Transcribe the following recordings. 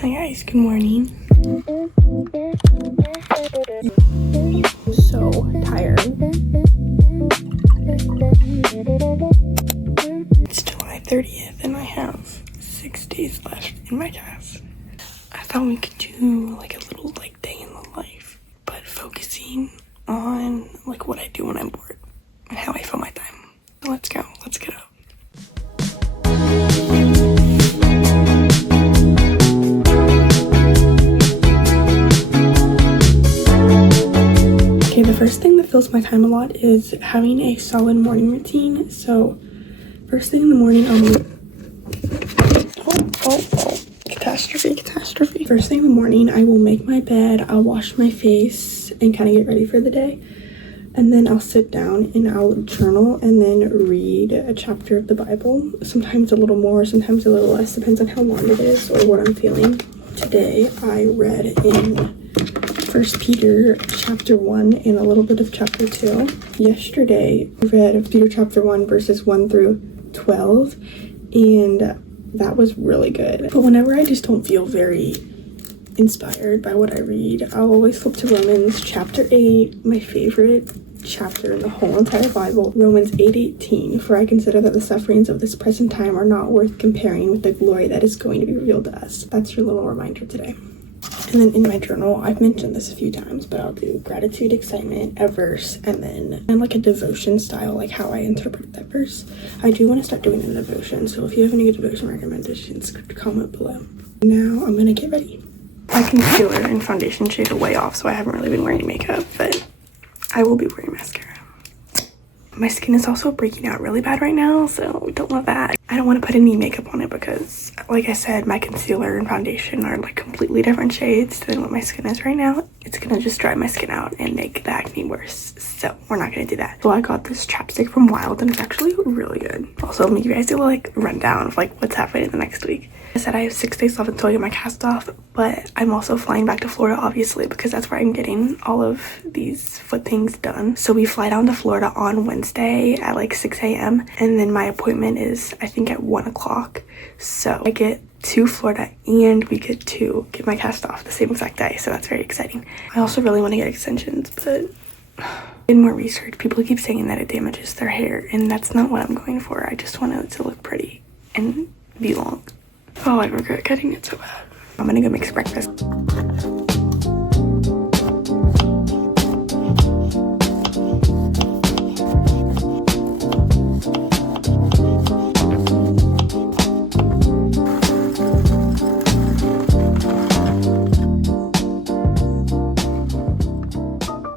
Hi guys, good morning. So tired. It's July 30th and I have 6 days left in my class. I thought we could do like a little day in the life, but focusing on what I do when I'm bored and how I fill my time. Let's go. Let's get up. Okay, the first thing that fills my time a lot is having a solid morning routine. So first thing in the morning, catastrophe. First thing in the morning, I will make my bed, I'll wash my face and kind of get ready for the day. And then I'll sit down and I'll journal and then read a chapter of the Bible. Sometimes a little more, sometimes a little less, depends on how long it is or what I'm feeling. Today I read in 1 Peter chapter 1 and a little bit of chapter 2. Yesterday I read Peter chapter 1 verses 1 through 12 and that was really good. But whenever I just don't feel very inspired by what I read, I'll always flip to Romans chapter 8, my favorite chapter in the whole entire Bible. Romans 8:18, for I consider that the sufferings of this present time are not worth comparing with the glory that is going to be revealed to us. That's your little reminder today. And then in my journal, I've mentioned this a few times, but I'll do gratitude, excitement, a verse, and then a devotion style, how I interpret that verse. I do want to start doing a devotion, so if you have any good devotion recommendations, comment below. Now I'm gonna get ready. My concealer and foundation shade are way off, so I haven't really been wearing makeup, but I will be wearing mascara. My skin is also breaking out really bad right now, so don't love that. I don't want to put any makeup on it because, like I said, my concealer and foundation are completely different shades than what my skin is right now. It's gonna just dry my skin out and make the acne worse, so we're not gonna do that. So I got this chapstick from Wild and it's actually really good. Also, I'm gonna give you guys a rundown of what's happening in the next week. I said I have 6 days left until I get my cast off, but I'm also flying back to Florida, obviously, because that's where I'm getting all of these foot things done. So we fly down to Florida on Wednesday at 6 a.m. and then my appointment is, I think, at 1 o'clock. So I get to Florida and we get to get my cast off the same exact day, so that's very exciting. I also really want to get extensions, but in more research, people keep saying that it damages their hair, and that's not what I'm going for. I just want it to look pretty and be long. Oh, I regret cutting it so bad. I'm gonna go make breakfast.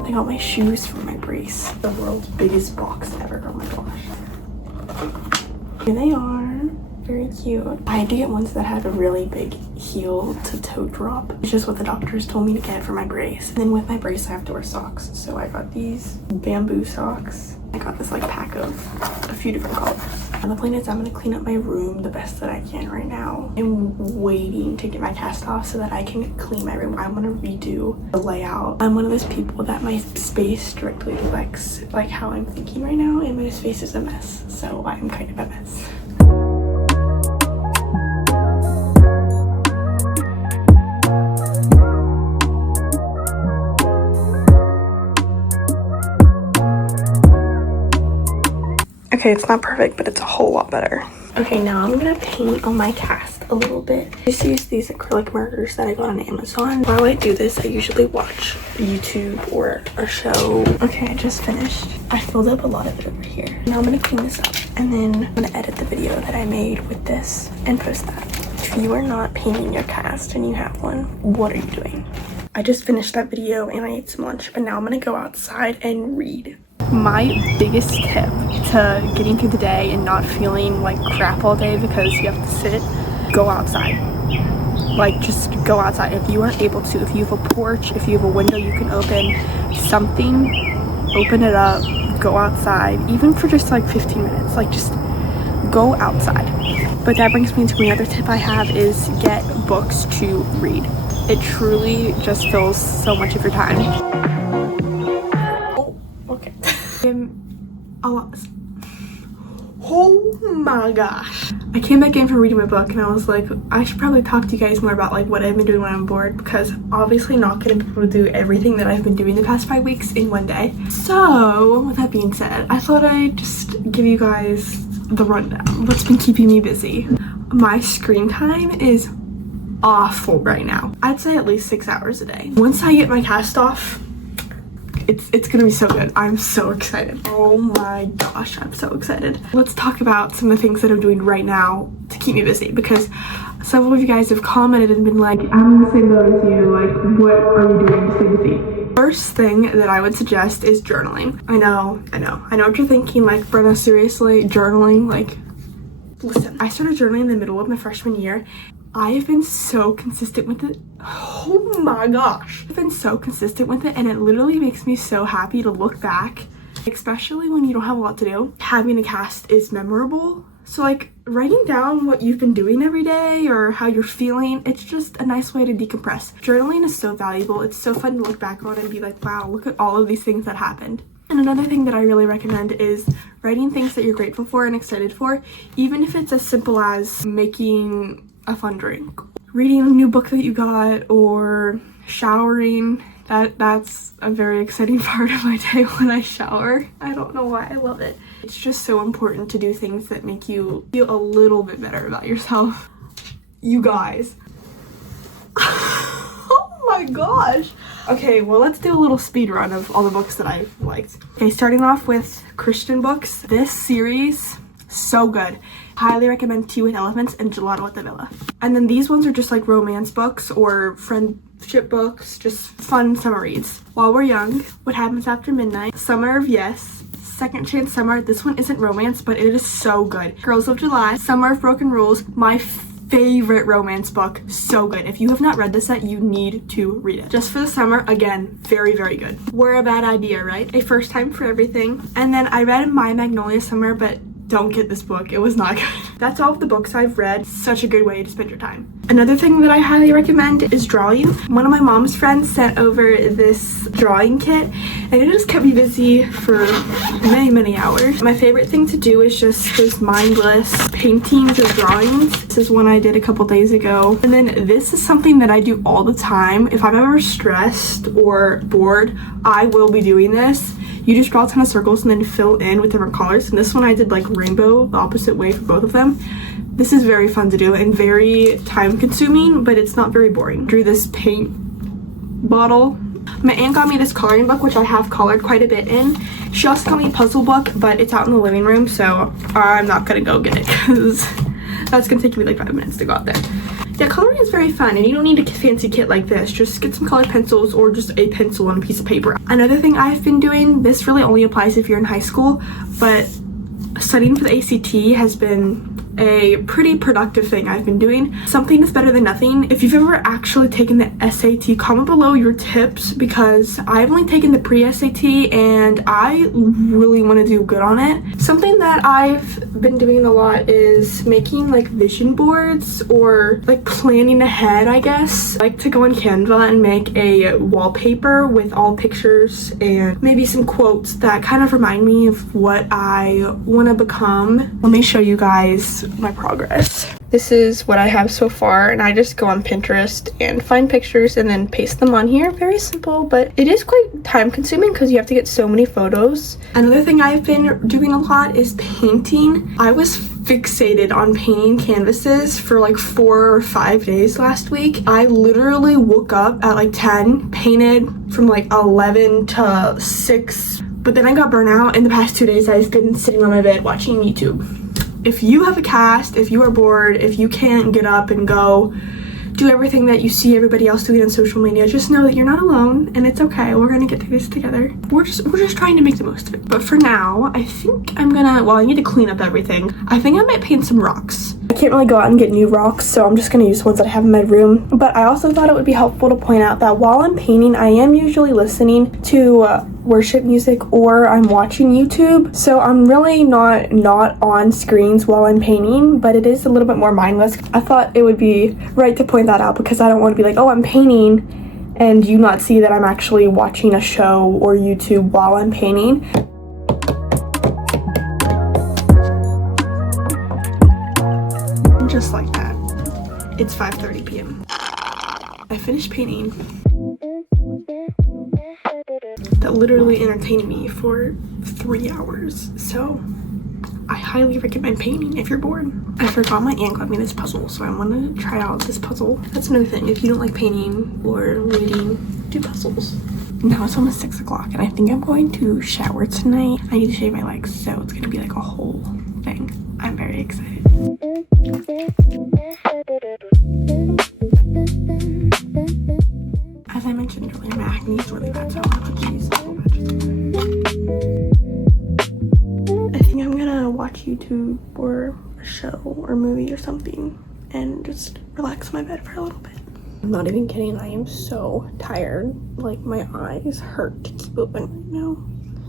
I got my shoes for my brace. The world's biggest box ever. Oh my gosh. Here they are. Very cute. I had to get ones that had a really big heel to toe drop. It's just what the doctors told me to get for my brace. And then with my brace, I have to wear socks. So I got these bamboo socks. I got this pack of a few different colors. And the plan is I'm gonna clean up my room the best that I can right now. I'm waiting to get my cast off so that I can clean my room. I want to redo the layout. I'm one of those people that my space directly reflects how I'm thinking right now, and my space is a mess. So I'm kind of a mess. Okay, it's not perfect, but it's a whole lot better. Okay, now I'm gonna paint on my cast a little bit. I just use these acrylic markers that I got on Amazon. While I do this, I usually watch YouTube or a show. Okay, I just finished. I filled up a lot of it over here. Now I'm gonna clean this up, and then I'm gonna edit the video that I made with this and post that. If you are not painting your cast and you have one, what are you doing? I just finished that video and I ate some lunch, but now I'm gonna go outside and read. My biggest tip to getting through the day and not feeling like crap all day because you have to sit, go outside. Just go outside. If you are able to, if you have a porch, if you have a window you can open, something, open it up, go outside, even for just 15 minutes. Just go outside. But that brings me to another tip I have is get books to read. It truly just fills so much of your time. Okay. Oh my gosh. I came back in from reading my book and I was like, I should probably talk to you guys more about like what I've been doing when I'm bored, because obviously not gonna be able to do everything that I've been doing the past 5 weeks in one day. So with that being said, I thought I'd just give you guys the rundown. What's been keeping me busy? My screen time is awful right now. I'd say at least 6 hours a day. Once I get my cast off, it's gonna be so good. I'm so excited. Oh my gosh, I'm so excited. Let's talk about some of the things that I'm doing right now to keep me busy, because several of you guys have commented and been like, I'm in the same boat as you, like what are you doing to stay busy? First thing that I would suggest is journaling. I know what you're thinking, like, Brenna, seriously, journaling? Like, listen, I started journaling in the middle of my freshman year. I have been so consistent with it. Oh my gosh. I've been so consistent with it, and it literally makes me so happy to look back, especially when you don't have a lot to do. Having a cast is memorable. So like writing down what you've been doing every day or how you're feeling, it's just a nice way to decompress. Journaling is so valuable. It's so fun to look back on and be like, wow, look at all of these things that happened. And another thing that I really recommend is writing things that you're grateful for and excited for, even if it's as simple as making a fun drink, reading a new book that you got, or showering. That's a very exciting part of my day when I shower. I don't know why, I love it. It's just so important to do things that make you feel a little bit better about yourself. You guys. Oh my gosh. Okay, well, let's do a little speed run of all the books that I liked. Okay, starting off with Christian books. This series, so good. Highly recommend Tea with Elephants and Gelato at the Villa. And then these ones are just like romance books or friendship books, just fun summer reads. While We're Young, What Happens After Midnight, Summer of Yes, Second Chance Summer. This one isn't romance, but it is so good. Girls of July, Summer of Broken Rules, my favorite romance book. So good. If you have not read this yet, you need to read it. Just for the summer, again, very, very good. We're a Bad Idea, right? A First Time for Everything. And then I read My Magnolia Summer, but don't get this book. It was not good. That's all of the books I've read. Such a good way to spend your time. Another thing that I highly recommend is drawing. One of my mom's friends sent over this drawing kit, and it just kept me busy for many, many hours. My favorite thing to do is just those mindless paintings or drawings. This is one I did a couple days ago. And then this is something that I do all the time. If I'm ever stressed or bored, I will be doing this. You just draw a ton of circles and then fill in with different colors. And this one I did like rainbow, the opposite way for both of them. This is very fun to do and very time consuming, but it's not very boring. Drew this paint bottle. My aunt got me this coloring book, which I have colored quite a bit in. She also got me a puzzle book, but it's out in the living room, so I'm not gonna go get it because that's gonna take me like 5 minutes to go out there. Yeah, coloring is very fun, and you don't need a fancy kit like this. Just get some colored pencils or just a pencil and a piece of paper. Another thing I've been doing, this really only applies if you're in high school, but studying for the ACT has been a pretty productive thing I've been doing. Something is better than nothing. If you've ever actually taken the SAT, comment below your tips, because I've only taken the pre-SAT and I really want to do good on it. Something that I've been doing a lot is making like vision boards or like planning ahead, I guess. I like to go on Canva and make a wallpaper with all pictures and maybe some quotes that kind of remind me of what I want to become. Let me show you guys my progress. This is what I have so far, and I just go on Pinterest and find pictures and then paste them on here. Very simple, but it is quite time consuming because you have to get so many photos. Another thing I've been doing a lot is painting. I was fixated on painting canvases for like 4 or 5 days last week. I literally woke up at like 10, painted from like 11 to 6, but then I got burnt out. In the past 2 days, I've been sitting on my bed watching YouTube. If you have a cast, if you are bored, if you can't get up and go do everything that you see everybody else doing on social media, just know that you're not alone and it's okay. We're gonna get through this together. We're just trying to make the most of it. But for now, I think I'm gonna, well, I need to clean up everything. I think I might paint some rocks. I can't really go out and get new rocks, so I'm just gonna use ones that I have in my room. But I also thought it would be helpful to point out that while I'm painting, I am usually listening to worship music or I'm watching YouTube. So I'm really not on screens while I'm painting, but it is a little bit more mindless. I thought it would be right to point that out because I don't want to be like, oh, I'm painting and you not see that I'm actually watching a show or YouTube while I'm painting. It's 5:30 p.m. I finished painting. That literally entertained me for 3 hours, so I highly recommend painting if you're bored. I forgot my aunt got me this puzzle, so I wanted to try out this puzzle. That's another thing, if you don't like painting or reading, do puzzles. Now it's almost 6 o'clock and I think I'm going to shower tonight. I need to shave my legs, so it's gonna be like a whole thing. I'm very excited. As I mentioned earlier, my acne is really bad, so I want to put these little patches on. I think I'm gonna watch YouTube or a show or movie or something and just relax in my bed for a little bit. I'm not even kidding, I am so tired. Like, my eyes hurt to keep open right now.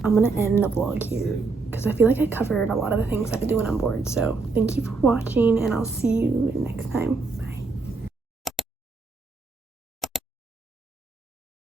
I'm gonna end the vlog here because I feel like I covered a lot of the things I do when I'm bored. So thank you for watching and I'll see you next time.